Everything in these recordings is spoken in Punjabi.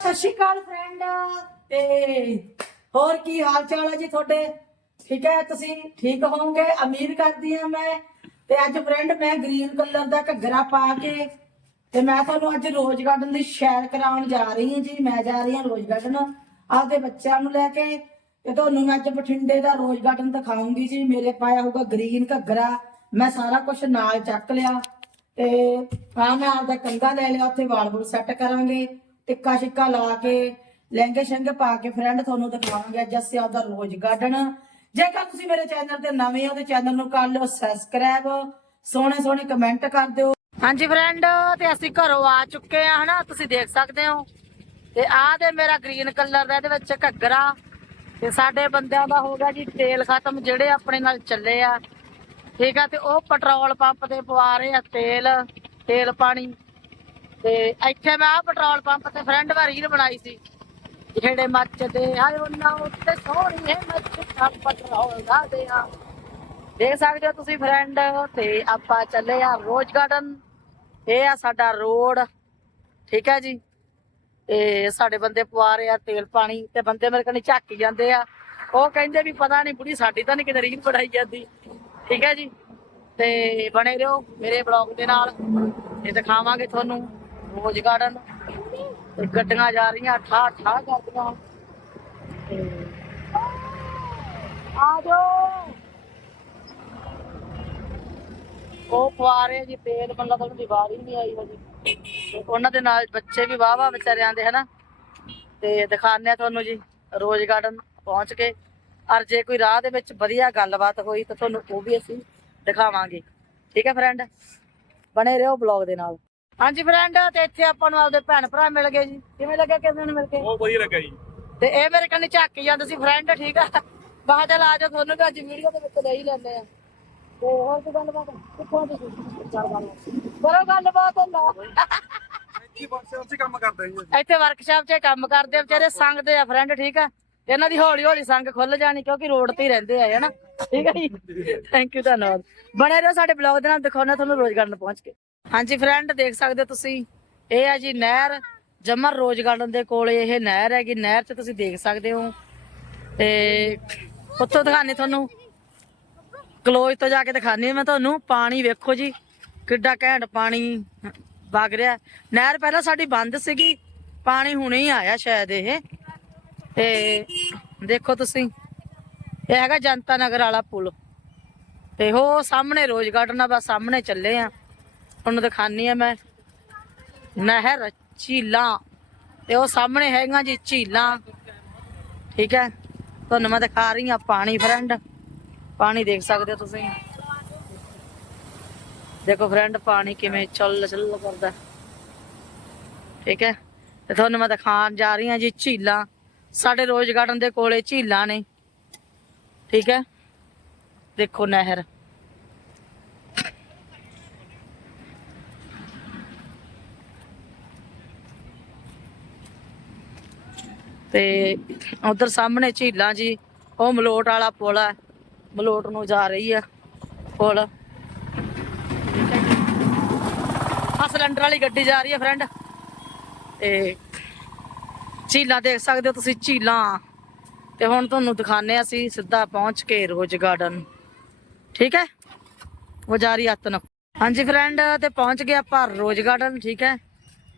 ਸਤਿ ਸ਼੍ਰੀ ਅਕਾਲ ਫਰੈਂਡ ਤੇ ਹੋਰ ਕੀ ਹਾਲ ਚਾਲ ਹੈ ਜੀ ਤੁਹਾਡੇ? ਠੀਕ ਹੈ, ਤੁਸੀਂ ਠੀਕ ਹੋਵੋਗੇ? ਉਮੀਦ ਕਰਦੀ ਹਾਂ ਮੈਂ। ਤੇ ਅੱਜ ਫਰੈਂਡ ਮੈਂ ਗ੍ਰੀਨ ਕਲਰ ਦਾ ਘੱਗਰਾ ਪਾ ਕੇ ਤੇ ਮੈਂ ਤੁਹਾਨੂੰ ਅੱਜ ਰੋਜ਼ ਗਾਰਡਨ ਦੀ ਸ਼ੈਰ ਕਰਾਉਣ ਜਾ ਰਹੀ ਹਾਂ ਜੀ। ਮੈਂ ਜਾ ਰਹੀ ਹਾਂ ਰੋਜ਼ ਗਾਰਡਨ ਆਪਦੇ ਬੱਚਿਆਂ ਨੂੰ ਲੈ ਕੇ। ਤੇ ਤੁਹਾਨੂੰ ਮੈਂ ਅੱਜ ਬਠਿੰਡੇ ਦਾ ਰੋਜ਼ ਗਾਰਡਨ ਦਿਖਾਉਂਗੀ ਜੀ, ਮੇਰੇ ਪਾਇਆ ਹੋਊਗਾ ਗ੍ਰੀਨ ਘੱਗਰਾ। ਮੈਂ ਸਾਰਾ ਕੁਝ ਨਾਲ ਚੱਕ ਲਿਆ ਤੇ ਆ ਮੈਂ ਆਪਦਾ ਕੰਗਾ ਲੈ ਲਿਆ, ਉੱਥੇ ਵਾਲ ਸੈੱਟ ਕਰਾਂਗੇ, ਟਿੱਕਾ ਛਿੱਕਾ ਲਾ ਕੇ, ਲਹਿੰਗੇ ਸ਼ੰਗੇ ਪਾ ਕੇ ਫਰੈਂਡ ਤੁਹਾਨੂੰ ਦਿਖਾਵਾਂਗੇ ਅੱਜ ਅਸੀਂ ਆਪਦਾ ਰੋਜ਼ ਗਾਰਡਨ ਜੇਕਰ ਤੁਸੀਂ ਮੇਰੇ ਚੈਨਲ ਤੇ ਨਵੇਂ ਹੋ ਤੇ ਚੈਨਲ ਨੂੰ ਕਰ ਲਿਓ ਸਬਸਕ੍ਰਾਈਬ ਸੋਹਣੇ ਸੋਹਣੇ ਕਮੈਂਟ ਕਰ ਦਿਓ। ਹਾਂਜੀ ਫਰੈਂਡ ਤੇ ਅਸੀਂ ਘਰੋਂ ਆ ਚੁੱਕੇ ਆ, ਹਨਾ? ਤੁਸੀਂ ਦੇਖ ਸਕਦੇ ਹੋ। ਤੇ ਆਹ ਤੇ ਮੇਰਾ ਗ੍ਰੀਨ ਕਲਰ ਦਾ ਇਹਦੇ ਵਿੱਚ ਘੱਗਰਾ। ਤੇ ਸਾਡੇ ਬੰਦਿਆਂ ਦਾ ਹੋ ਗਿਆ ਜੀ ਤੇਲ ਖਤਮ, ਜਿਹੜੇ ਆਪਣੇ ਨਾਲ ਚੱਲੇ ਆ। ਠੀਕ ਆ, ਤੇ ਉਹ ਪੈਟਰੋਲ ਪੰਪ ਤੇ ਪਵਾ ਰਹੇ ਆ ਤੇਲ ਤੇਲ ਪਾਣੀ। ਤੇ ਇੱਥੇ ਮੈਂ ਆ ਪੈਟਰੋਲ ਪੰਪ ਤੇ ਫਰੈਂਡ ਵਾਰੀ ਰੀਲ ਬਣਾਈ ਸੀ। ਜਿਹੜੇ ਮੱਚਦੇ ਆ, ਉਹਨਾਂ ਉੱਤੇ ਸੋਹਣੀ ਹੈ ਮੱਚਦਾ ਪੈਟਰੋਲ ਦਾ ਦੇ ਆ ਦੇਖ ਸਕਦੇ ਹੋ ਤੁਸੀਂ ਫਰੈਂਡ, ਤੇ ਆਪਾਂ ਚੱਲੇ ਆ ਰੋਜ਼ ਗਾਰਡਨ। ਇਹ ਆ ਸਾਡਾ ਰੋਡ। ਠੀਕ ਹੈ ਜੀ। ਤੇ ਸਾਡੇ ਬੰਦੇ ਪਵਾ ਰਹੇ ਆ, ਤੇਲ ਪਾਣੀ ਤੇ ਬੰਦੇ ਮੇਰੇ ਕੋਲ ਝਾਕੀ ਜਾਂਦੇ ਆ। ਉਹ ਕਹਿੰਦੇ ਵੀ ਪਤਾ ਨਹੀਂ ਬੁੜੀ ਸਾਡੀ ਤਾਂ ਨਹੀਂ ਕਿਤੇ ਰੀਲ ਬਣਾਈ ਜਾਂਦੀ। ਠੀਕ ਹੈ ਜੀ? ਤੇ ਬਣੇ ਰਹੋ ਮੇਰੇ ਬਲੌਗ ਦੇ ਨਾਲ। ਇਹ ਦਿਖਾਵਾਂਗੇ ਤੁਹਾਨੂੰ ਰੋਜ਼ ਗਾਰਡਨ। ਤੇ ਗੱਡੀਆਂ ਜਾ ਰਹੀਆਂ ਠਾ ਠਾ ਕਰਦੀਆਂ। ਆ ਜਾਓ। ਉਹ ਪਵਾ ਰਹੇ ਜੀ, ਤੇਲ ਬੰਦਾ ਤੁਹਾਨੂੰ ਦੀਵਾਰ ਹੀ ਨਹੀਂ ਆਈ ਹਜੇ। ਤੇ ਉਹਨਾਂ ਦੇ ਨਾਲ ਬੱਚੇ ਵੀ ਵਾਹ ਵਾਹ ਵਿਚਾਰਿਆਂ ਦੇ ਹਨਾ? ਤੇ ਦਿਖਾਉਂਦੇ ਆ ਤੁਹਾਨੂੰ ਜੀ ਰੋਜ਼ ਗਾਰਡਨ ਪਹੁੰਚ ਕੇ। ਔਰ ਜੇ ਕੋਈ ਰਾਹ ਦੇ ਵਿੱਚ ਵਧੀਆ ਗੱਲਬਾਤ ਹੋਈ ਤਾਂ ਤੁਹਾਨੂੰ ਉਹ ਵੀ ਅਸੀਂ ਦਿਖਾਵਾਂਗੇ। ਠੀਕ ਹੈ ਫਰੈਂਡ ਬਣੇ ਰਹੋ ਬਲੌਗ ਦੇ ਨਾਲ। ਹਾਂਜੀ ਫਰੈਂਡ ਤੇ ਇੱਥੇ ਆਪਾਂ ਨੂੰ ਆਪਦੇ ਭੈਣ ਭਰਾ ਮਿਲ ਗਏ ਜੀ। ਕਿਵੇਂ ਲੱਗਿਆ ਕਿਸੇ ਨੂੰ ਮਿਲ ਕੇ? ਬਹੁਤ ਵਧੀਆ ਲੱਗਾ ਜੀ। ਤੇ ਇਹ ਮੇਰੇ ਕੰਨੀ ਝਾਕੀ ਜਾਂਦੇ ਸੀ ਫਰੈਂਡ ਠੀਕ ਆ? ਬਾਹਰ ਆ ਜਾ ਤੁਹਾਨੂੰ ਵੀ ਅੱਜ ਵੀਡੀਓ ਦੇ ਵਿੱਚ ਲੈ ਹੀ ਲੈਂਦੇ ਆ। ਤੇ ਹੋਰ ਕੀ ਗੱਲਬਾਤ ਕਿੱਥੋਂ ਤੁਸੀਂ ਚੱਲ ਗੱਲ ਕਰੋ ਗੱਲਬਾਤ ਹੁੰਦਾ ਕੀ ਵਰਕਸ਼ਾਪ 'ਚ ਕੰਮ ਕਰਦਾ ਜੀ ਇੱਥੇ ਵਰਕਸ਼ਾਪ 'ਚ ਕੰਮ ਕਰਦੇ ਆ, ਵਿਚਾਰੇ ਸੰਗਦੇ ਆ ਫਰੈਂਡ ਠੀਕ ਆ? ਇਹਨਾਂ ਦੀ ਹੌਲੀ ਹੌਲੀ ਸੰਗ ਖੁੱਲ ਜਾਣੀ, ਕਿਉਂਕਿ ਰੋਡ ਤੇ ਹੀ ਰਹਿੰਦੇ ਆ, ਹਨਾ? ਠੀਕ ਆ ਜੀ? ਥੈਂਕ ਯੂ ਧੰਨਵਾਦ। ਬਣੇ ਰਹੋ ਸਾਡੇ ਬਲੌਗ ਦੇ ਨਾਲ ਦਿਖਾਉਣਾ ਤੁਹਾਨੂੰ ਰੋਜ਼ ਗਾਰਡਨ ਪਹੁੰਚ ਕੇ। ਹਾਂਜੀ ਫਰੈਂਡ ਦੇਖ ਸਕਦੇ ਹੋ ਤੁਸੀਂ, ਇਹ ਆ ਜੀ ਨਹਿਰ ਜਮਰ ਰੋਜ਼ ਗਾਰਡਨ ਦੇ ਕੋਲ ਇਹ ਨਹਿਰ ਹੈਗੀ, ਨਹਿਰ 'ਚ ਤੁਸੀਂ ਦੇਖ ਸਕਦੇ ਹੋ। ਤੇ ਉੱਥੋਂ ਦਿਖਾਣੇ ਤੁਹਾਨੂੰ ਕਲੋਜ ਤੋਂ ਜਾ ਕੇ ਦਿਖਾਣੀ ਮੈਂ ਤੁਹਾਨੂੰ, ਪਾਣੀ ਵੇਖੋ ਜੀ, ਕਿੱਡਾ ਘੈਂਟ ਪਾਣੀ ਵਗ ਰਿਹਾ। ਨਹਿਰ ਪਹਿਲਾਂ ਸਾਡੀ ਬੰਦ ਸੀਗੀ, ਪਾਣੀ ਹੁਣੇ ਹੀ ਆਇਆ ਸ਼ਾਇਦ ਇਹ। ਤੇ ਦੇਖੋ ਤੁਸੀਂ, ਇਹ ਹੈਗਾ ਜਨਤਾ ਨਗਰ ਵਾਲਾ ਪੁਲ। ਤੇ ਉਹ ਸਾਹਮਣੇ ਰੋਜ਼ ਗਾਰਡਨ ਆ, ਬਸ ਸਾਹਮਣੇ ਚੱਲੇ ਆ। ਤੁਹਾਨੂੰ ਦਿਖਾਨੀ ਆ ਮੈਂ। ਨਹਿਰ ਝੀਲਾਂ, ਤੇ ਉਹ ਸਾਹਮਣੇ ਹੈਗੀਆਂ ਜੀ ਝੀਲਾਂ। ਠੀਕ ਹੈ, ਤੁਹਾਨੂੰ ਮੈਂ ਦਿਖਾ ਰਹੀ ਆ ਪਾਣੀ ਫਰੈਂਡ ਪਾਣੀ ਦੇਖ ਸਕਦੇ ਹੋ ਤੁਸੀਂ। ਦੇਖੋ ਫਰੈਂਡ ਪਾਣੀ ਕਿਵੇਂ ਚੱਲ ਚੱਲ ਕਰਦਾ। ਠੀਕ ਹੈ? ਤੇ ਤੁਹਾਨੂੰ ਮੈਂ ਦਿਖਾਉਣ ਜਾ ਰਹੀ ਹਾਂ ਜੀ ਝੀਲਾਂ। ਸਾਡੇ ਰੋਜ਼ ਗਾਰਡਨ ਦੇ ਕੋਲੇ ਝੀਲਾਂ ਨੇ। ਠੀਕ ਹੈ? ਦੇਖੋ ਨਹਿਰ। ਤੇ ਉਧਰ ਸਾਹਮਣੇ ਝੀਲਾਂ ਜੀ, ਉਹ ਮਲੋਟ ਵਾਲਾ ਪੁਲ ਹੈ। ਮਲੋਟ ਨੂੰ ਜਾ ਰਹੀ ਆ ਪੁਲ ਆ ਸਿਲੰਡਰ ਵਾਲੀ ਗੱਡੀ ਜਾ ਰਹੀ ਹੈ ਫਰੈਂਡ ਤੇ ਝੀਲਾਂ ਦੇਖ ਸਕਦੇ ਹੋ ਤੁਸੀਂ ਝੀਲਾਂ। ਤੇ ਹੁਣ ਤੁਹਾਨੂੰ ਦਿਖਾਣੇ ਅਸੀਂ ਸਿੱਧਾ ਪਹੁੰਚ ਕੇ ਰੋਜ਼ ਗਾਰਡਨ। ਠੀਕ ਹੈ? ਉਹ ਜਾ ਰਹੀ ਆਤਨ ਹਾਂਜੀ ਫਰੈਂਡ ਤੇ ਪਹੁੰਚ ਗਏ ਆਪਾਂ ਰੋਜ਼ ਗਾਰਡਨ ਠੀਕ ਹੈ?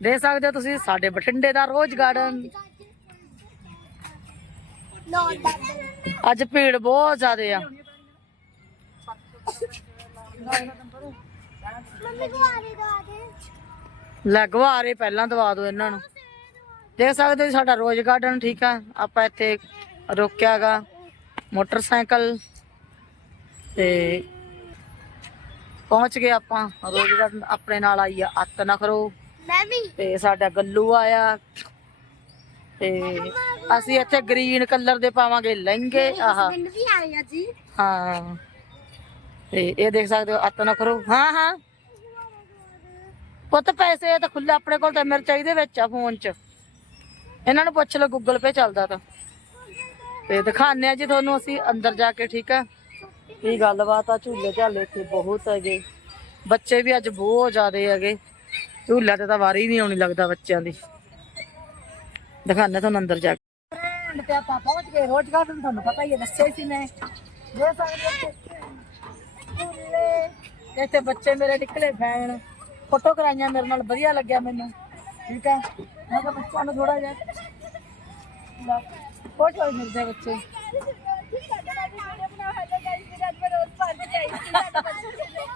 ਦੇਖ ਸਕਦੇ ਹੋ ਤੁਸੀਂ ਸਾਡੇ ਬਠਿੰਡੇ ਦਾ ਰੋਜ਼ ਗਾਰਡਨ। ਅੱਜ ਭੀੜ ਬਹੁਤ ਜ਼ਿਆਦੇ ਆ। ਲਗਵਾਰੇ ਪਹਿਲਾਂ ਦਵਾ ਦਿਓ ਇਹਨਾਂ ਨੂੰ। ਦੇਖ ਸਕਦੇ ਹੋ ਸਾਡਾ ਰੋਜ਼ ਗਾਰਡਨ ਠੀਕ ਆ। ਆਪਾਂ ਇੱਥੇ ਰੋਕਿਆਗਾ ਮੋਟਰਸਾਈਕਲ ਤੇ ਪਹੁੰਚ ਗਏ ਆਪਾਂ। ਰੋਜ਼ ਗਾਰਡਨ ਆਪਣੇ ਨਾਲ ਆਈ ਆ ਅੱਤ ਨਖਰੋ ਮੈਂ ਵੀ। ਤੇ ਸਾਡਾ ਗੱਲੂ ਆਇਆ। ਤੇ ਅਸੀਂ ਇੱਥੇ ਗ੍ਰੀਨ ਕਲਰ ਦੇ ਪਾਵਾਂਗੇ ਲਹਿੰਗੇ ਆਹ। ਮੈਨੂੰ ਵੀ ਆਇਆ ਜੀ। ਹਾਂ। ਤੇ ਇਹ ਦੇਖ ਸਕਦੇ ਹੋ ਅੱਤ ਨਾ ਕਰੋ ਹਾਂ ਹਾਂ। ਪੁੱਤ ਪੈਸੇ ਤਾਂ ਖੁੱਲੇ ਆਪਣੇ ਕੋਲ ਤਾਂ ਮੇਰੇ ਚਾਹੀਦੇ ਵਿੱਚ ਆ ਫੋਨ 'ਚ। ਇਹਨਾਂ ਨੂੰ ਪੁੱਛ ਲਓ ਗੂਗਲ ਪੇ ਚੱਲਦਾ ਤਾਂ। ਤੇ ਦਿਖਾਣੇ ਆ ਜੀ ਤੁਹਾਨੂੰ ਅਸੀਂ ਅੰਦਰ ਜਾ ਕੇ, ਠੀਕ ਆ? ਕੀ ਗੱਲਬਾਤ ਆ ਝੂਲੇ ਝਾਲੇ ਇੱਥੇ ਬਹੁਤ ਹੈਗੇ। ਬੱਚੇ ਵੀ ਅੱਜ ਬਹੁਤ ਜ਼ਿਆਦੇ ਹੈਗੇ। ਝੂਲਿਆਂ ਤੇ ਤਾਂ ਵਾਰੀ ਨਹੀਂ ਆਉਣੀ ਲੱਗਦਾ ਬੱਚਿਆਂ ਦੀ। ਦਿਖਾਣੇ ਤੁਹਾਨੂੰ ਅੰਦਰ ਜਾ ਕੇ। ਤੇ ਆਪਾਂ ਪਹੁੰਚ ਗਏ। ਰੋਜ਼ ਗਾਰਡਨ ਤੁਹਾਨੂੰ ਪਤਾ ਹੀ ਹੈ, ਦੱਸਿਆ ਸੀ ਮੈਂ। ਦੇ ਸਕਦੇ ਹੋ ਇੱਥੇ ਬੱਚੇ ਮੇਰੇ ਨਿਕਲੇ ਫੈਨ। ਫੋਟੋ ਕਰਾਈਆਂ ਮੇਰੇ ਨਾਲ ਵਧੀਆ ਲੱਗਿਆ ਮੈਨੂੰ। ਠੀਕ ਹੈ ਮੈਂ ਕਿਹਾ ਬੱਚਿਆਂ ਨੂੰ ਥੋੜਾ ਜਿਹਾ ਲੈ, ਖੁਸ਼ ਮਿਲਦੇ ਬੱਚੇ।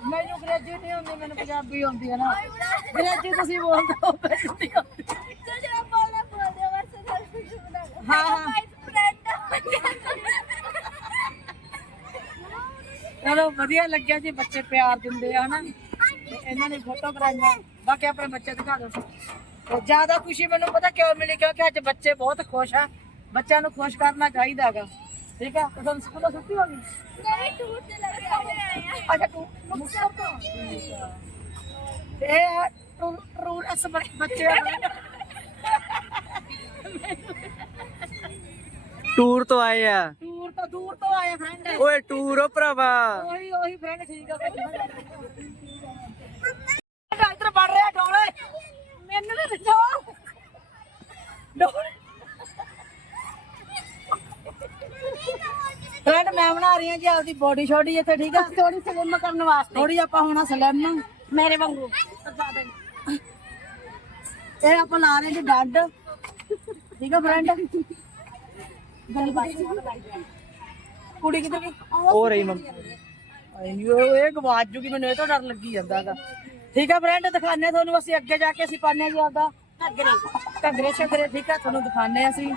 ਮੈਨੂੰ ਅੰਗਰੇਜ਼ੀ ਨਹੀਂ ਆਉਂਦੀ ਮੈਨੂੰ ਪੰਜਾਬੀ ਆਉਂਦੀ ਹੈ ਨਾ। ਅੰਗਰੇਜ਼ੀ ਤੁਸੀਂ ਬੋਲਦੇ ਹੋ। ਹਾਂ ਹਾਂ। ਚਲੋ ਵਧੀਆ ਲੱਗਿਆ ਜੀ ਬੱਚੇ ਪਿਆਰ ਦਿੰਦੇ ਆ ਹਨਾ? ਤੇ ਇਹਨਾਂ ਨੇ ਫੋਟੋ ਕਰਾਈਆਂ ਬਾਕੀ ਆਪਣੇ ਬੱਚੇ ਦਿਖਾ ਦਿਓ। ਤੇ ਜ਼ਿਆਦਾ ਖੁਸ਼ੀ ਮੈਨੂੰ ਪਤਾ ਕਿਉਂ ਮਿਲੀ? ਕਿਉਂਕਿ ਅੱਜ ਬੱਚੇ ਬਹੁਤ ਖੁਸ਼ ਆ। ਬੱਚਿਆਂ ਨੂੰ ਖੁਸ਼ ਕਰਨਾ ਚਾਹੀਦਾ ਹੈਗਾ। ਠੀਕ ਹੈ ਤੇ ਤੁਹਾਨੂੰ ਸਕੂਲੋਂ ਛੁੱਟੀ ਹੋ ਗਈ? ਅੱਛਾ ਤੂੰ ਮੁਕਤਸਰ ਤੋਂ? ਤੇ ਇਹ ਟੂਰ ਟੂਰ ਅਸ ਬੱਚੇ ਆ ਟੂਰ ਤੋਂ ਆਏ ਆ। ਟੂਰ ਤੋਂ ਦੂਰ ਤੋਂ ਆਏ ਫਰੈਂਡ ਓਏ ਟੂਰ ਓ ਭਰਾਵਾ। ਉਹੀ ਉਹੀ ਫਰੈਂਡ ਠੀਕ ਆ। ਇੱਧਰ ਬੜ ਰਿਹਾ ਡੋਲੇ। ਮੈਨੂੰ ਵੀ ਦਿਖਾਓ ਡੋਲੇ। ਫਰੈਂਡ ਮੈਂ ਬਣਾ ਰਹੀ ਹਾਂ ਜੀ ਆਪਦੀ ਬੋਡੀ ਛੋਡੀ ਇੱਥੇ ਠੀਕ ਆ? ਥੋੜੀ ਸਲਿਮ ਕਰਨ ਵਾਸਤੇ। ਥੋੜੀ ਆਪਾਂ ਹੋਣਾ ਸਲਿਮ ਮੇਰੇ ਵਾਂਗੂ। ਇਹ ਆਪਾਂ ਲਾ ਰਹੇ ਜੀ ਡੱਡ। ਠੀਕ ਆ ਫਰੈਂਡ ਕੁੜੀ ਕਿੱਥੇ ਗਈ ਹੋ। ਰਹੀ ਮੰਮੀ ਆਇਓ ਇਹ ਗਵਾਚ ਜੂਗੀ ਮੈਨੂੰ ਇਹ ਤੋਂ ਡਰ ਲੱਗੀ ਜਾਂਦਾਗਾ ਠੀਕ ਆ ਫਰੈਂਡ ਦਿਖਾਣੇ ਤੁਹਾਨੂੰ ਅਸੀਂ ਅੱਗੇ ਜਾ ਕੇ ਅਸੀਂ ਪਾਣੇ ਜੀ ਆਪਦਾ। ਘੱਗਰੇ। ਘੱਗਰੇ ਸ਼ਗਰੇ ਠੀਕ ਆ ਤੁਹਾਨੂੰ ਦਿਖਾਣੇ ਅਸੀਂ।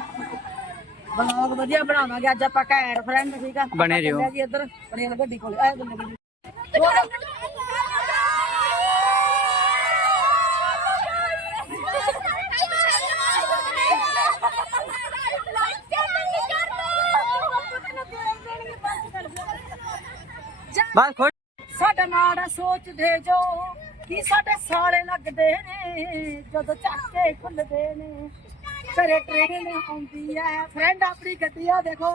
ਬਲੌਗ ਵਧੀਆ ਬਣਾਵਾਂਗੇ ਅੱਜ ਆਪਾਂ ਘੈਂਟ ਫਰੈਂਡ ਠੀਕ ਆ। ਬਣੇ ਰਹੋ। ਜੀ ਇੱਧਰ। ਬਣੇ ਗੱਡੀ ਕੋਲੇ। ਆਏ ਬੰਦੇ ਜੀ ਬਸ ਖੁਸ਼ ਸਾਡਾ ਮਾੜਾ ਸੋਚਦੇ ਜੋ ਕੀ ਸਾਡੇ ਸਾਲੇ ਲੱਗਦੇ ਨੇ ਜਦੋਂ ਚਾਕੇ ਖੁੱਲਦੇ ਨੇ। ਘਰੇ ਟ੍ਰੇਨ ਆਉਂਦੀ ਐ। ਫਰੈਂਡ ਆਪਣੀ ਗੱਡੀ ਆ ਦੇਖੋ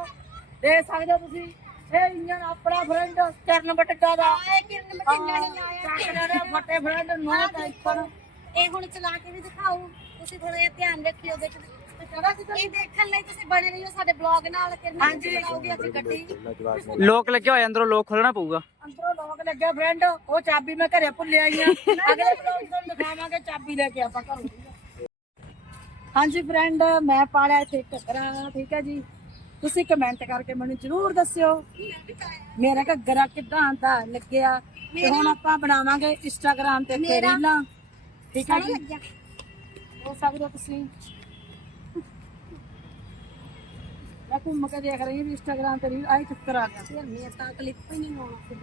ਦੇਖ ਸਕਦੇ ਹੋ ਤੁਸੀਂ ਇਹ ਇੰਜਨ ਆਪਣਾ ਫਰੈਂਡ ਕਰਨ ਬਟਕਾ ਦਾ। ਕਿਰਨ ਬਠਿੰਡਾ ਨਹੀਂ ਆਇਆ ਚੱਕ ਦੇ ਫੱਟੇ ਫਰੈਂਡ ਨੋ ਟੈਂਸ਼ਨ ਇਹ ਹੁਣ ਚਲਾ ਕੇ ਵੀ ਦਿਖਾਓ। ਤੁਸੀਂ ਥੋੜਾ ਜਿਹਾ ਧਿਆਨ ਰੱਖਿਓ ਦੇਖ। ਇਹ ਦੇਖਣ ਲਈ ਤੁਸੀਂ ਬਣੇ ਰਹੀਓ ਸਾਡੇ ਬਲੌਗ ਨਾਲ ਕਿਰਨ ਹਾਂਜੀ। ਬਣਾਉਗੀ ਅਸੀਂ ਗੱਡੀ ਲੋਕ ਲੱਗੇ ਹੋਏ ਅੰਦਰੋਂ ਲੋਕ ਖੋਲਣਾ ਪਊਗਾ। ਅੰਦਰੋਂ ਲੋਕ ਲੱਗਿਆ ਫਰੈਂਡ ਉਹ ਚਾਬੀ ਮੈਂ ਘਰੇ ਭੁੱਲ ਆਈ ਆ। ਅਗਲੇ ਬਲੌਗ ਤੁਹਾਨੂੰ ਦਿਖਾਵਾਂਗੇ ਚਾਬੀ ਲੈ ਕੇ ਆਪਾਂ ਘਰੋਂ। ਹਾਂਜੀ ਫਰੈਂਡ ਮੈਂ ਪਾਲਿਆ ਇੱਥੇ ਘੱਗਰਾ ਠੀਕ ਹੈ ਜੀ। ਤੁਸੀਂ ਕਮੈਂਟ ਕਰਕੇ ਮੈਨੂੰ ਜਰੂਰ ਦੱਸਿਓ। ਮੇਰਾ ਘੱਗਰਾ ਕਿੱਦਾਂ ਦਾ ਲੱਗਿਆ? ਤੇ ਹੁਣ ਆਪਾਂ ਬਣਾਵਾਂਗੇ ਇੰਸਟਾਗ੍ਰam ਤੇ ਰੀਲਾਂ। ਠੀਕ ਜੀ। ਹੋ ਤੁਸੀਂ ਮੈਂ ਘੁੰਮ ਕੇ ਦੇਖ ਰਹੀ ਹਾਂ ਵੀ ਇੰਸਟਾਗ੍ਰam ਤੇ ਰੀਲ ਆਈ ਚੱਕਰ ਆ ਗਿਆ। ਮੈਂ ਤਾਂ ਕਲਿੱਪ ਹੀ ਨਹੀਂ ਲਾਉਣਾ ਸੀ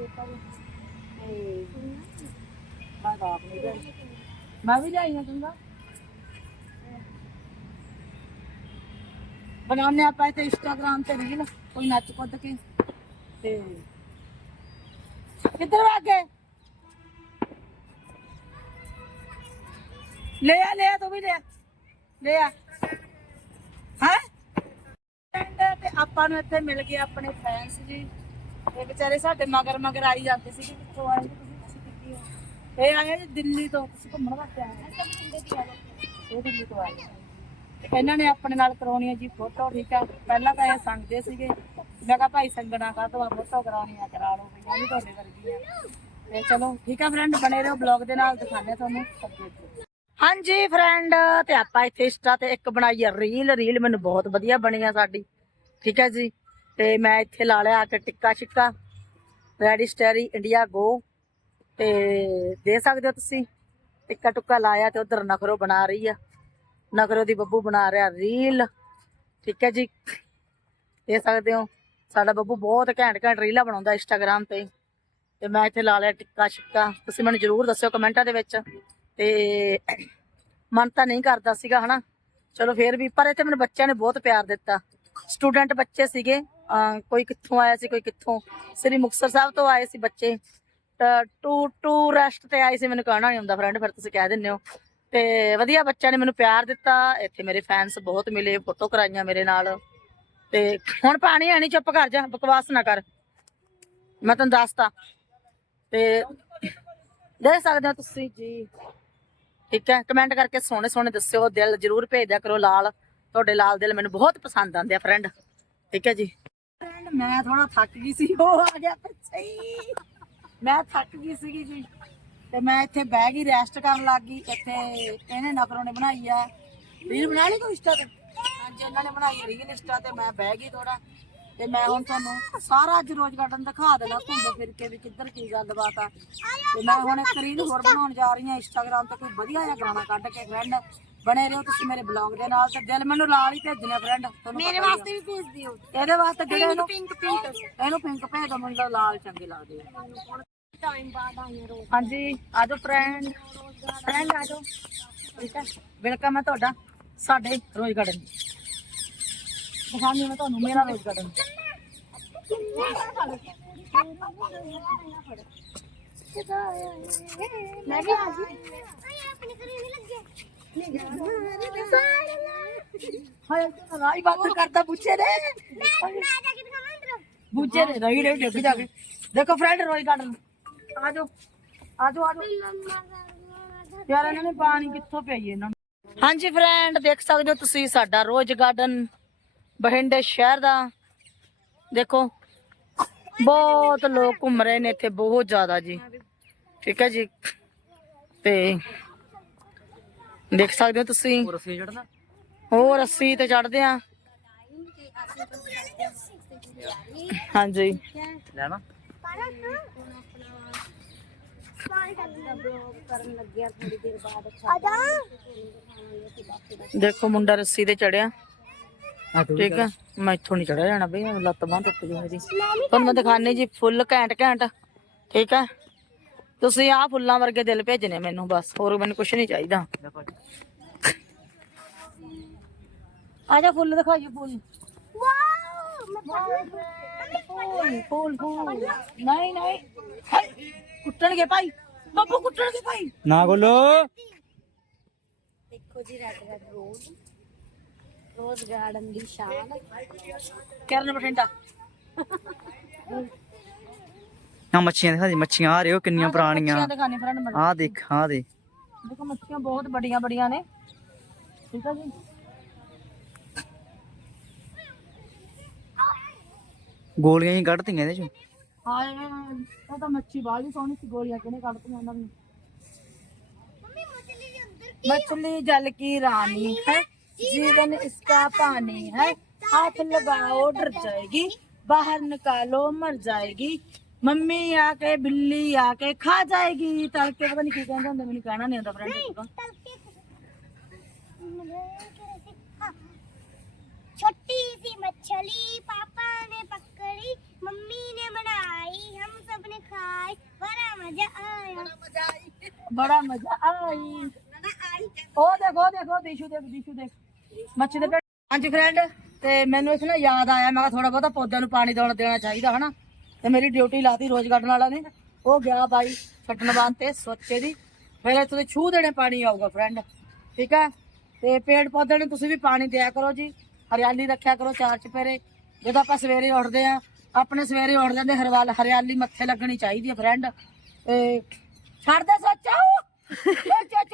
ਮੈਂ ਤਾਂ ਆਪ ਨਹੀਂ ਲਿਆਈ। ਮੈਂ ਵੀ ਲਿਆਈ ਹਾਂ ਚੰਗਾ। ਬਣਾਉਣੇ ਆਪਾਂ ਇੱਥੇ ਇੰਸਟਾਗ੍ਰਾਮ ਤੇ ਰੀਲ ਕੋਈ ਨੱਚ ਕੁੱਦ ਕੇ। ਤੇ ਕਿੱਧਰ ਵਾ ਗਏ? ਲੈ ਆ ਲੈ ਆ ਤੂੰ ਵੀ ਲੈ ਆ। ਲੈ ਆ ਹਾਂ ਤੇ ਆਪਾਂ ਨੂੰ ਇੱਥੇ ਮਿਲ ਗਏ ਆਪਣੇ ਫੈਨਸ ਜੀ। ਇਹ ਵਿਚਾਰੇ ਸਾਡੇ ਮਗਰ ਮਗਰ ਆਈ ਜਾਂਦੇ ਸੀ ਕਿ ਕਿੱਥੋਂ ਆਏ ਜੀ ਤੁਸੀਂ ਤੁਸੀਂ ਕਿੱਥੇ ਹੋ। ਇਹ ਆਏ ਜੀ ਦਿੱਲੀ ਤੋਂ ਤੁਸੀਂ ਘੁੰਮਣ ਵਾਸਤੇ ਆਏ ਹੋ? ਇਹ ਦਿੱਲੀ ਤੋਂ ਆਏ ਆ। ਤੇ ਇਹਨਾਂ ਨੇ ਆਪਣੇ ਨਾਲ ਕਰਾਉਣੀ ਹੈ ਜੀ ਫੋਟੋ ਠੀਕ ਆ। ਪਹਿਲਾਂ ਤਾਂ ਇਹ ਸੰਗਦੇ ਸੀਗੇ ਮੈਂ ਕਿਹਾ ਭਾਈ ਸੰਗਣਾ ਕਾ ਤੋਂ ਫੋਟੋ ਕਰਾਉਣੀ ਆ ਕਰਾ ਲਓ ਵੀ ਵੀ ਤੁਹਾਡੇ ਵਰਗੀ ਆ। ਤੇ ਚਲੋ ਠੀਕ ਆ ਫਰੈਂਡ ਬਣੇ ਰਹੋ ਬਲੌਗ ਦੇ ਨਾਲ ਦਿਖਾਣੇ ਤੁਹਾਨੂੰ। ਅੱਗੇ ਹਾਂਜੀ ਫਰੈਂਡ ਤੇ ਆਪਾਂ ਇੱਥੇ ਇੰਸਟਾ ਤੇ ਇੱਕ ਬਣਾਈ ਆ ਰੀਲ ਰੀਲ ਮੈਨੂੰ ਬਹੁਤ ਵਧੀਆ ਬਣੀ ਆ ਸਾਡੀ। ਠੀਕ ਹੈ ਜੀ? ਤੇ ਮੈਂ ਇੱਥੇ ਲਾ ਲਿਆ ਆ ਕੇ ਟਿੱਕਾ ਛਿੱਕਾ। ਰੈਡੀ ਸਟੈਰੀ ਇੰਡੀਆ ਗੋ ਤੇ ਦੇ ਸਕਦੇ ਹੋ ਤੁਸੀਂ? ਟਿੱਕਾ ਟੁੱਕਾ ਲਾਇਆ ਤੇ ਉਧਰ ਨਖਰੋ ਬਣਾ ਰਹੀ ਆ। ਨਖਰੋ ਦੀ ਬੱਬੂ ਬਣਾ ਰਿਹਾ ਰੀਲ ਠੀਕ ਹੈ ਜੀ? ਦੇ ਸਕਦੇ ਹੋ? ਸਾਡਾ ਬੱਬੂ ਬਹੁਤ ਘੈਂਟ ਘੈਂਟ ਰੀਲਾਂ ਬਣਾਉਂਦਾ ਇੰਸਟਾਗ੍ਰam ਤੇ। ਤੇ ਮੈਂ ਇੱਥੇ ਲਾ ਲਿਆ ਟਿੱਕਾ ਛਿੱਕਾ। ਤੁਸੀਂ ਮੈਨੂੰ ਜਰੂਰ ਦੱਸਿਓ ਕਮੈਂਟਾਂ ਦੇ ਵਿੱਚ। ਤੇ ਮਨ ਤਾਂ ਨਹੀਂ ਕਰਦਾ ਸੀਗਾ, ਹਨਾ? ਚਲੋ ਫੇਰ ਵੀ, ਪਰ ਇੱਥੇ ਮੈਨੂੰ ਬੱਚਿਆਂ ਨੇ ਬਹੁਤ ਪਿਆਰ ਦਿੱਤਾ। ਸਟੂਡੈਂਟ ਬੱਚੇ ਸੀਗੇ ਕੋਈ ਕਿੱਥੋਂ ਆਇਆ ਸੀ, ਕੋਈ ਕਿੱਥੋਂ? ਸ੍ਰੀ ਮੁਕਤਸਰ ਸਾਹਿਬ ਤੋਂ ਆਏ ਸੀ ਬੱਚੇ। ਟੂ ਟੂ ਰੈਸਟ ਤੇ ਆਏ ਸੀ, ਮੈਨੂੰ ਕਹਿਣਾ ਨਹੀਂ ਹੁੰਦਾ ਫਰੈਂਡ ਫਿਰ ਤੁਸੀਂ ਕਹਿ ਦਿੰਦੇ ਹੋ। ਤੇ ਵਧੀਆ ਬੱਚਿਆਂ ਨੇ ਮੈਨੂੰ ਪਿਆਰ ਦਿੱਤਾ। ਇੱਥੇ ਮੇਰੇ ਫੈਨਸ ਬਹੁਤ ਮਿਲੇ, ਫੋਟੋ ਕਰਾਈਆਂ ਮੇਰੇ ਨਾਲ। ਤੇ ਹੁਣ ਪਾਣੀ ਹੈ ਨਹੀਂ ਚੁੱਪ ਕਰ ਜਾ, ਬਕਵਾਸ ਨਾ ਕਰ। ਮੈਂ ਤੁਹਾਨੂੰ ਦੱਸਤਾ। ਤੇ ਦੇਖ ਸਕਦੇ ਹੋ ਤੁਸੀਂ ਜੀ। ਠੀਕ ਹੈ ਕਮੈਂਟ ਕਰਕੇ ਸੋਹਣੇ ਸੋਹਣੇ ਦੱਸਿਓ, ਦਿਲ ਜਰੂਰ ਭੇਜ ਦਿਆ ਕਰੋ ਲਾਲ। ਤੁਹਾਡੇ ਲਾਲ ਦਿਲ ਮੈਨੂੰ ਬਹੁਤ ਪਸੰਦ ਆਉਂਦੇ ਆ ਫਰੈਂਡ ਠੀਕ ਹੈ ਜੀ? ਫਰੈਂਡ ਮੈਂ ਥੋੜਾ ਥੱਕ ਗਈ ਸੀ, ਉਹ ਆ ਗਿਆ ਪਿੱਛੇ ਹੀ। ਮੈਂ ਥੱਕ ਗਈ ਸੀਗੀ ਜੀ। ਤੇ ਮੈਂ ਇੱਥੇ ਬਹਿ ਗਈ ਰੈਸਟ ਕਰਨ ਲੱਗ ਗਈ। ਇੱਥੇ ਇਹਨੇ ਨਫਰੋਂ ਨੇ ਬਣਾਈ ਆ। ਰੀਲ ਬਣਾ ਲਈ ਕੋਈ ਇੰਸਟਾ ਤੇ? ਹਾਂਜੀ, ਇਹਨਾਂ ਨੇ ਬਣਾਈ ਰੀਲ ਇੰਸਟਾ ਤੇ। ਮੈਂ ਬਹਿ ਗਈ ਥੋੜਾ ਤੇ ਮੈਂ ਹੁਣ ਤੁਹਾਨੂੰ ਸਾਰਾ ਅੱਜ ਰੋਜ਼ ਗਾਰਡਨ ਦਿਖਾ ਦੇਣਾ ਘੁੰਮ ਫਿਰ ਕੇ ਵੀ ਕਿੱਧਰ ਕੀ ਗੱਲਬਾਤ ਆ। ਤੇ ਮੈਂ ਹੁਣ ਇੱਕ ਰੀਲ ਹੋਰ ਬਣਾਉਣ ਜਾ ਰਹੀ ਹਾਂ ਇੰਸਟਾਗ੍ਰਾਮ ਤੇ ਕੋਈ ਵਧੀਆ ਜਿਹਾ ਗਾਣਾ ਕੱਢ ਕੇ ਫਰੈਂਡ ਬਣੇ ਰਹੋ ਤੁਸੀਂ ਮੇਰੇ ਬਲੌਗ ਦੇ ਨਾਲ ਤੇ ਦਿਲ ਮੈਨੂੰ ਲਾਲ ਹੀ ਭੇਜਣਾ ਫਰੈਂਡ ਮੇਰੇ। ਵਾਸਤੇ ਵੀ ਭੇਜ ਦਿਓ। ਇਹਦੇ ਵਾਸਤੇ ਜਿਹੜੇ ਇਹਨੂੰ ਪਿੰਕ ਪਿੰਕ ਇਹਨੂੰ ਪਿੰਕ ਭੇਜ ਦੋ ਮੈਨੂੰ ਲਾਲ ਚੰਗੇ ਲੱਗਦੇ ਆ। ਟਾਈਮ ਬਾਅਦ ਆਈਆਂ ਰੋਜ਼। ਹਾਂਜੀ ਆਜੋ ਫਰੈਂਡ ਫਰੈਂਡ ਆਜੋ ਠੀਕ ਹੈ। ਵੈਲਕਮ ਹੈ ਤੁਹਾਡਾ ਸਾਡੇ ਰੋਜ਼ ਗਾਰਡਨ ਦਿਖਾਉਂਦੀ ਮੈਂ ਤੁਹਾਨੂੰ ਮੇਰਾ ਰੋਜ਼ ਗਾਰਡਨ ਮੈਂ ਵੀ ਆ ਗਈ ਆਪਣੇ ਘਰੇ ਨਹੀਂ ਲੱਗਿਆ ਹਾਏ ਰਾਈ ਬਾਤ ਕਰਦਾ ਬੁੱਚੇ ਨੇ ਮੈਂ ਜਾ ਕੇ ਦਿਖਾਵਾਂ ਅੰਦਰ ਬੁੱਚੇ ਨੇ ਰਹੀ ਰਹੇ ਡਿੱਗ ਜਾ ਕੇ ਦੇਖੋ ਫਰੈਂਡ ਰੋਜ਼ ਗਾਰਡਨ ਆਜੋ ਆਜੋ ਆਜੋ ਯਾਰ ਇਹਨਾਂ ਨੇ ਪਾਣੀ ਕਿੱਥੋਂ ਪਿਆਈ ਇਹਨਾਂ ਨੂੰ ਹਾਂਜੀ ਫਰੈਂਡ ਦੇਖ ਸਕਦੇ ਹੋ ਤੁਸੀਂ ਸਾਡਾ ਰੋਜ਼ ਗਾਰਡਨ ਬਹਿੰਡੇ ਸ਼ਹਿਰ ਦਾ। ਦੇਖੋ, ਬਹੁਤ ਲੋਕ ਘੁੰਮ ਰਹੇ ਨੇ ਇੱਥੇ, ਬਹੁਤ ਜ਼ਿਆਦਾ ਜੀ। ਠੀਕ ਹੈ ਜੀ। ਤੇ ਦੇਖ ਸਕਦੇ ਹੋ ਤੁਸੀਂ। ਰਸੀ ਚੜਨਾ ਹੋਰ ਅੱਸੀ ਤੇ ਚੜਦੇ ਆ ਹਾਂਜੀ। ਲੈਣਾ? ਕਰਨ ਲੱਗਿਆ ਥੋੜੀ ਦੇਰ ਬਾਅਦ ਅੱਛਾ ਦੇਖੋ ਮੁੰਡਾ ਰੱਸੀ ਤੇ ਚੜਿਆ ਠੀਕ ਆ। ਮੈਂ ਇੱਥੋਂ ਨਹੀਂ ਚੜਿਆ ਜਾਣਾ ਬਈ ਲੱਤ ਬਾਂਹ ਟੁੱਟ ਗਈ ਮੇਰੀ ਤੁਹਾਨੂੰ ਮੈਂ ਦਿਖਾਣੇ ਜੀ ਫੁੱਲ ਘੈਂਟ ਘੈਂਟ ਠੀਕ ਆ। ਤੁਸੀਂ ਆਹ ਫੁੱਲਾਂ ਵਰਗੇ ਦਿਲ ਭੇਜਣੇ ਮੈਨੂੰ ਬਸ। ਹੋਰ ਮੈਨੂੰ ਕੁਝ ਨਹੀਂ ਚਾਹੀਦਾ। ਆ ਜਾ ਫੁੱਲ ਦਿਖਾਈਓ ਫੁੱਲ। ਫੁੱਲ ਫੁੱਲ ਫੁੱਲ। ਨਹੀਂ ਨਹੀਂ। ਹਾਏ, ਕੁੱਟਣਗੇ ਭਾਈ। ਬੱਬੂ ਕੁੱਟਣਗੇ ਭਾਈ। ਨਾ ਗੋਲੋ ਦੇਖੋ ਜੀ red red rose rose garden ਦੀ ਸ਼ਾਨ ਕਰਨ ਬਠਿੰਡਾ। ਆ ਮੱਛੀਆਂ ਦਿਖਾ ਦੀ ਮੱਛੀਆਂ ਆ ਰਹੇ ਹੋ ਕਿੰਨੀਆਂ ਪੁਰਾਣੀਆਂ ਮੱਛੀਆਂ ਦਿਖਾਣੇ ਫਰੈਂਡ ਆ ਦੇਖ ਆ ਦੇ ਦੇਖੋ ਮੱਛੀਆਂ ਬਹੁਤ ਵੱਡੀਆਂ ਵੱਡੀਆਂ ਨੇ ਠੀਕ ਆ ਜੀ ਗੋਲੀਆਂ ਹੀ ਕੱਢਤੀਆਂ ਇਹਦੇ ਚੋਂ ਹਾਏ ਉਹ ਤਾਂ ਮੱਛੀ ਬਾਹਲੀ ਸੋਹਣੀ ਸੀ ਗੋਲੀਆਂ ਕਿਹਨੇ ਕੱਢਤੀਆਂ ਉਹਨਾਂ ਨੇ ਮੰਮੀ ਮਛਲੀ ਦੇ ਅੰਦਰ मछली जल की रानी है जीवन इसका पानी है हाथ लगाओ डर जाएगी बाहर निकालो मर जाएगी मम्मी आके बिल्ली आके खा जाएगी तड़के पता नहीं की कहते ਹੁੰਦੇ ਮੈਨੂੰ ਕਹਿਣਾ ਨਹੀਂ ਆਉਂਦਾ ਫਰੈਂਡ छोटी सी मछली पापा ने पकड़ी मम्मी ने बनाई हम सब ने खाई बड़ा मजा आया ਬੜਾ ਮਜ਼ਾ ਆਈ ਉਹ ਦੇਖੋ ਦੇਖੋ ਦੀਸ਼ੂ ਦੇਖ ਦੀਸ਼ੂ ਦੇਖ ਮੱਛੀ ਦੇ ਢਿੱਡ- ਹਾਂਜੀ ਫਰੈਂਡ ਤੇ ਮੈਨੂੰ ਇਸ ਨਾਲ ਯਾਦ ਆਇਆ ਮੈਂ ਥੋੜਾ ਬਹੁਤਾ ਪੌਦਿਆਂ ਨੂੰ ਪਾਣੀ ਦੇਣਾ ਦੇਣਾ ਚਾਹੀਦਾ ਹਨਾ ਤੇ ਮੇਰੀ ਡਿਊਟੀ ਲਾਤੀ ਰੋਜ਼ ਗਾਰਡਨ ਵਾਲਾ ਨੇ। ਉਹ ਗਿਆ ਬਾਈ ਛੱਡਣ ਵਾਸਤੇ ਸੋਚੇ ਦੀ। ਫਿਰ ਇੱਥੇ ਤੇ ਛੂ ਦੇਣੇ ਪਾਣੀ ਆਊਗਾ ਫਰੈਂਡ ਠੀਕ ਹੈ? ਤੇ ਪੇੜ ਪੌਦਿਆਂ ਨੂੰ ਤੁਸੀਂ ਵੀ ਪਾਣੀ ਦਿਆ ਕਰੋ ਜੀ। ਹਰਿਆਲੀ ਰੱਖਿਆ ਕਰੋ ਚਾਰ ਚਪੇਰੇ ਜਦੋਂ ਆਪਾਂ ਸਵੇਰੇ ਉੱਠਦੇ ਆ ਆਪਣੇ ਸਵੇਰੇ ਉੱਠ ਜਾਂਦੇ ਹਰਵਾਲ ਹਰਿਆਲੀ ਮੱਥੇ ਲੱਗਣੀ ਚਾਹੀਦੀ ਹੈ ਫਰੈਂਡ ਤੇ ਛੱਡ ਦੇ ਸੋਚੋ। ਸੋਚੋ,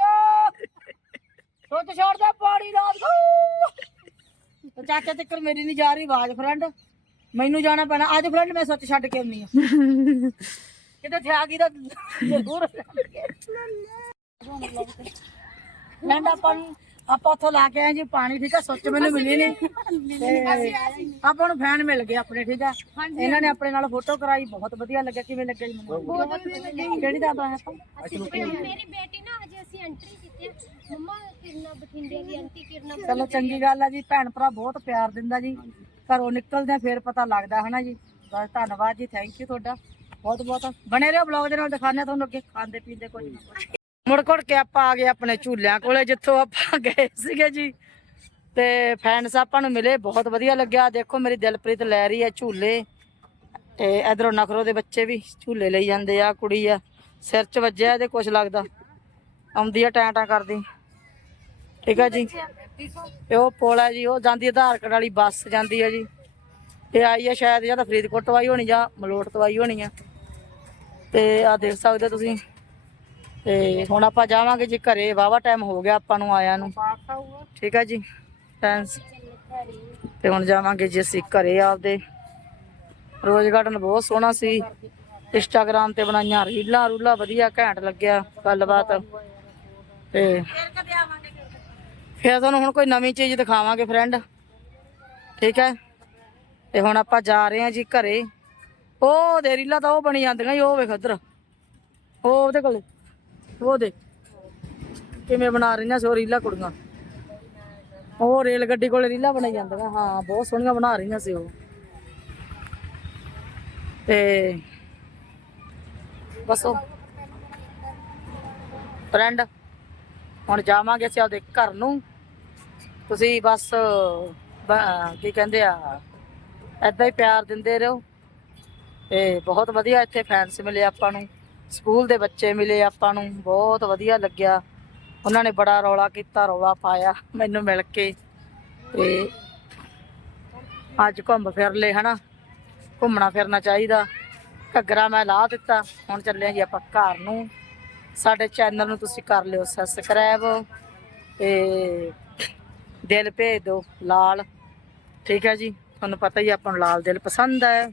ਸੋਚ। ਛੱਡ ਦੇ ਪਾਣੀ ਰਾਤ ਨੂੰ। ਚਾਚਾ ਤੱਕ ਮੇਰੀ ਨਹੀਂ ਜਾ ਰਹੀ ਆਵਾਜ਼ ਫਰੈਂਡ ਮੈਨੂੰ ਜਾਣਾ ਪੈਣਾ। ਅੱਜ ਫਰੈਂਡ ਮੈਂ ਸੋਚ ਛੱਡ ਕੇ ਆਉਣੀ ਆ ਕਿਤੇ ਥਿਆ ਗਈ ਤਾਂ ਜ਼ਰੂਰ ਫਰੈਂਡ ਆਪਾਂ ਨੂੰ ਆਪਾਂ ਉੱਥੋਂ ਲਾ ਕੇ ਆਏ ਜੀ ਪਾਣੀ ਠੀਕ ਆ ਸੁੱਚ ਮੈਨੂੰ ਮਿਲੀ ਨਹੀਂ ਆਪਾਂ ਨੂੰ ਫੈਨ ਮਿਲ ਗਏ ਆਪਣੇ ਠੀਕ ਆ। ਇਹਨਾਂ ਨੇ ਆਪਣੇ ਨਾਲ ਫੋਟੋ ਕਰਾਈ ਬਹੁਤ ਵਧੀਆ ਲੱਗਿਆ। ਕਿਵੇਂ ਲੱਗਿਆ ਜੀ ਮੈਨੂੰ? ਕਿਹੜੀ ਦਾ ਆਪਾਂ? ਮੇਰੀ ਬੇਟੀ ਨਾ ਅਜੇ ਅਸੀਂ ਐਂਟਰੀ ਕੀਤੀ ਹੈ। ਮੰਮਾ ਕਿਰਨਾ ਬਠਿੰਡੇ ਦੀ ਆਂਟੀ ਕਿਰਨਾ ਚਲੋ ਚੰਗੀ ਗੱਲ ਆ ਜੀ ਭੈਣ ਭਰਾ ਬਹੁਤ ਪਿਆਰ ਦਿੰਦਾ ਜੀ। ਘਰੋਂ ਨਿਕਲਦੇ ਆ ਫਿਰ ਪਤਾ ਲੱਗਦਾ ਹਨਾ ਜੀ। ਬਸ ਧੰਨਵਾਦ ਜੀ ਥੈਂਕ ਯੂ ਤੁਹਾਡਾ। ਬਹੁਤ ਬਹੁਤ। ਬਣੇ ਰਹੋ ਬਲੌਗ ਦੇ ਨਾਲ, ਦਿਖਾਉਂਦੇ ਆ ਤੁਹਾਨੂੰ ਅੱਗੇ। ਖਾਂਦੇ ਪੀਂਦੇ ਕੁਝ ਨਾ ਕੁਝ ਮੁੜ ਕੁੜ ਕੇ ਆਪਾਂ ਆ ਗਏ ਆਪਣੇ ਝੂਲਿਆਂ ਕੋਲੇ, ਜਿੱਥੋਂ ਆਪਾਂ ਗਏ ਸੀਗੇ ਜੀ। ਤੇ ਫੈਨਸ ਆਪਾਂ ਨੂੰ ਮਿਲੇ, ਬਹੁਤ ਵਧੀਆ ਲੱਗਿਆ। ਦੇਖੋ, ਮੇਰੀ ਦਿਲਪ੍ਰੀਤ ਲੈ ਰਹੀ ਹੈ ਝੂਲੇ। ਤੇ ਇਧਰੋਂ ਨਖਰੋ ਦੇ ਬੱਚੇ ਵੀ ਝੂਲੇ ਲਈ ਜਾਂਦੇ ਆ, ਕੁੜੀ ਆ। ਸਿਰ 'ਚ ਵੱਜਿਆ ਇਹਦੇ ਕੁਝ ਲੱਗਦਾ। ਆਉਂਦੀ ਆ ਟੈਂਟਾਂ ਕਰਦੀ। ਠੀਕ ਆ ਜੀ। ਤੇ ਉਹ ਪੁਲ ਹੈ ਜੀ, ਉਹ ਜਾਂਦੀ ਆਧਾਰ ਕਾਰਡ ਵਾਲੀ ਬੱਸ ਜਾਂਦੀ ਹੈ ਜੀ। ਇਹ ਆਈ ਹੈ ਸ਼ਾਇਦ ਜਾਂ ਤਾਂ ਫਰੀਦਕੋਟ ਤੋਂ ਆਈ ਹੋਣੀ ਜਾਂ ਮਲੋਟ ਤੋਂ ਆਈ ਹੋਣੀ ਆ। ਤੇ ਆ ਦੇਖ ਸਕਦੇ ਹੋ ਤੁਸੀਂ। ਤੇ ਹੁਣ ਆਪਾਂ ਜਾਵਾਂਗੇ ਜੀ ਘਰੇ ਵਾਵਾ ਟਾਈਮ ਹੋ ਗਿਆ ਆਪਾਂ ਨੂੰ ਆਇਆ ਨੂੰ। ਠੀਕ ਆ ਜੀ ਥੈਂਕਸ ਤੇ ਹੁਣ ਜਾਵਾਂਗੇ ਜੀ ਅਸੀਂ ਘਰੇ ਆਪਦੇ। ਰੋਜ਼ ਗਾਰਡਨ ਬਹੁਤ ਸੋਹਣਾ ਸੀ। ਇੰਸਟਾਗ੍ਰਾਮ ਤੇ ਬਣਾਈਆਂ ਰੀਲਾਂ ਰੂਲਾਂ ਵਧੀਆ, ਘੈਂਟ ਲੱਗਿਆ, ਗੱਲਬਾਤ। ਤੇ ਫਿਰ ਤੁਹਾਨੂੰ ਹੁਣ ਕੋਈ ਨਵੀਂ ਚੀਜ਼ ਦਿਖਾਵਾਂਗੇ ਫਰੈਂਡ ਠੀਕ ਹੈ? ਤੇ ਹੁਣ ਆਪਾਂ ਜਾ ਰਹੇ ਹਾਂ ਜੀ ਘਰੇ। ਉਹ ਦੇ ਰੀਲਾਂ ਤਾਂ ਉਹ ਬਣੀ ਜਾਂਦੀਆਂ ਈ, ਉਹ ਵੇਖ ਉਧਰ ਉਹ ਉਹਦੇ ਕੋਲ। ਉਹ ਦੇ ਕਿਵੇਂ ਬਣਾ ਰਹੀਆਂ ਸੋ ਰੀਲਾਂ ਕੁੜੀਆਂ। ਉਹ ਰੇਲ ਗੱਡੀ ਕੋਲ ਰੀਲਾਂ ਬਣਾਈ ਜਾਂਦੀਆਂ। ਹਾਂ ਬਹੁਤ ਸੋਹਣੀਆਂ ਬਣਾ ਰਹੀਆਂ ਸੀ ਉਹ। ਤੇ ਬਸ ਉਹ। ਫਰੈਂਡ ਹੁਣ ਜਾਵਾਂਗੇ ਅਸੀਂ ਆਪਦੇ ਘਰ ਨੂੰ। ਤੁਸੀਂ ਬਸ, ਬ- ਕੀ ਕਹਿੰਦੇ ਆ, ਏਦਾਂ ਹੀ ਪਿਆਰ ਦਿੰਦੇ ਰਹੋ। ਤੇ ਬਹੁਤ ਵਧੀਆ ਇੱਥੇ ਫੈਨਸ ਮਿਲੇ ਆਪਾਂ ਨੂੰ। ਸਕੂਲ ਦੇ ਬੱਚੇ ਮਿਲੇ ਆਪਾਂ ਨੂੰ, ਬਹੁਤ ਵਧੀਆ ਲੱਗਿਆ। ਉਹਨਾਂ ਨੇ ਬੜਾ ਰੌਲਾ ਕੀਤਾ, ਰੌਲਾ ਪਾਇਆ ਮੈਨੂੰ ਮਿਲ ਕੇ। ਤੇ ਅੱਜ ਘੁੰਮ ਫਿਰ ਲਏ, ਹਨਾ। ਘੁੰਮਣਾ ਫਿਰਨਾ ਚਾਹੀਦਾ। ਘੱਗਰਾ ਮੈਂ ਲਾ ਦਿੱਤਾ, ਹੁਣ ਚੱਲੇ ਹਾਂ ਜੀ ਆਪਾਂ ਘਰ ਨੂੰ। ਸਾਡੇ ਚੈਨਲ ਨੂੰ ਤੁਸੀਂ ਕਰ ਲਿਓ ਸਬਸਕ੍ਰਾਈਬ ਤੇ ਦਿਲ ਭੇਜ ਦਿਓ ਲਾਲ। ਠੀਕ ਹੈ ਜੀ, ਤੁਹਾਨੂੰ ਪਤਾ ਹੀ ਆਪਾਂ ਨੂੰ ਲਾਲ ਦਿਲ ਪਸੰਦ ਹੈ।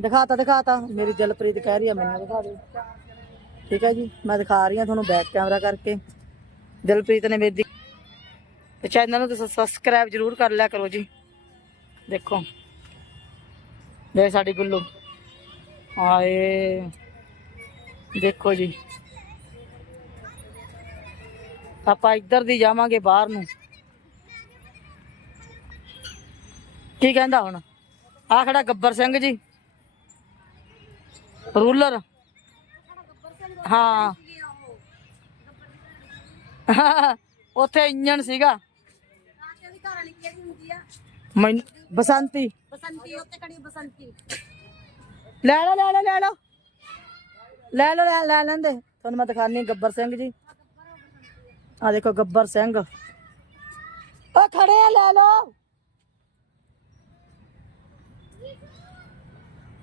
ਦਿਖਾਤਾ ਦਿਖਾਤਾ। ਮੇਰੀ ਦਿਲਪ੍ਰੀਤ ਕਹਿ ਰਹੀ ਆ, ਮੈਨੂੰ ਦਿਖਾ ਦਿਓ। ਠੀਕ ਹੈ ਜੀ, ਮੈਂ ਦਿਖਾ ਰਹੀ ਹਾਂ ਤੁਹਾਨੂੰ ਬੈਕ ਕੈਮਰਾ ਕਰਕੇ। ਦਿਲਪ੍ਰੀਤ ਨੇ ਮੇਰੀ ਤੇ ਚੈਨਲ ਨੂੰ ਤੁਸੀਂ ਸਬਸਕ੍ਰਾਈਬ ਜਰੂਰ ਕਰ ਲਿਆ ਕਰੋ ਜੀ। ਦੇਖੋ। ਦੇ ਸਾਡੀ ਗੁੱਲੂ। ਆਏ ਦੇਖੋ ਜੀ। ਆਪਾਂ ਇੱਧਰ ਦੀ ਜਾਵਾਂਗੇ ਬਾਹਰ ਨੂੰ। ਕੀ ਕਹਿੰਦਾ ਹੁਣ? ਆ ਖੜਾ ਗੱਬਰ ਸਿੰਘ ਜੀ। ਰੂਲਰ। ਹਾਂ। ਉੱਥੇ ਇੰਜਣ ਸੀਗਾ। ਮੈਂ ਬਸੰਤੀ। ਬਸੰਤੀ ਉੱਤੇ ਕੜੀ ਬਸੰਤੀ। ਲੈ ਲਓ ਲੈ ਲਓ ਲੈ ਲਓ। ਲੈ ਲਓ, ਲੈ ਲੈ ਲੈਂਦੇ। ਤੁਹਾਨੂੰ ਮੈਂ ਦਿਖਾਨੀ ਗੱਬਰ ਸਿੰਘ ਜੀ। ਆ ਦੇਖੋ ਗੱਬਰ ਸਿੰਘ। ਉਹ ਖੜੇ ਆ, ਲੈ ਲਓ।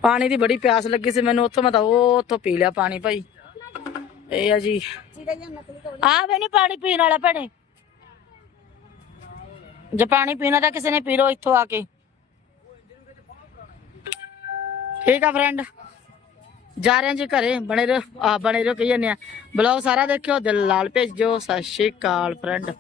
ਪਾਣੀ ਦੀ ਬੜੀ ਪਿਆਸ ਲੱਗੀ ਸੀ ਮੈਨੂੰ, ਉੱਥੋਂ ਮੈਂ ਤਾਂ ਉਹ ਉੱਥੋਂ ਪੀ ਲਿਆ ਪਾਣੀ ਭਾਈ। ਇਹ ਆ ਜੀ। ਆ ਵੀ ਨਹੀਂ ਪਾਣੀ ਪੀਣ ਵਾਲਾ ਭੈਣੇ। ਜੇ ਪਾਣੀ ਪੀਣਾ ਤਾਂ ਕਿਸੇ ਨੇ ਪੀ ਲਓ ਇੱਥੋਂ ਆ ਕੇ। ਠੀਕ ਆ ਫਰੈਂਡ ਜਾ ਰਹੇ ਹਾਂ ਜੀ ਘਰੇ, ਬਣੇ ਰਹੋ ਆ ਬਣੇ ਰਹੋ, ਕਹੀ ਜਾਂਦੇ ਆ ਬਲੌਗ ਸਾਰਾ ਦੇਖਿਓ, ਦਿਲ ਲਾਲ ਭੇਜੋ ਸਤਿ ਸ਼੍ਰੀ ਅਕਾਲ ਫਰੈਂਡ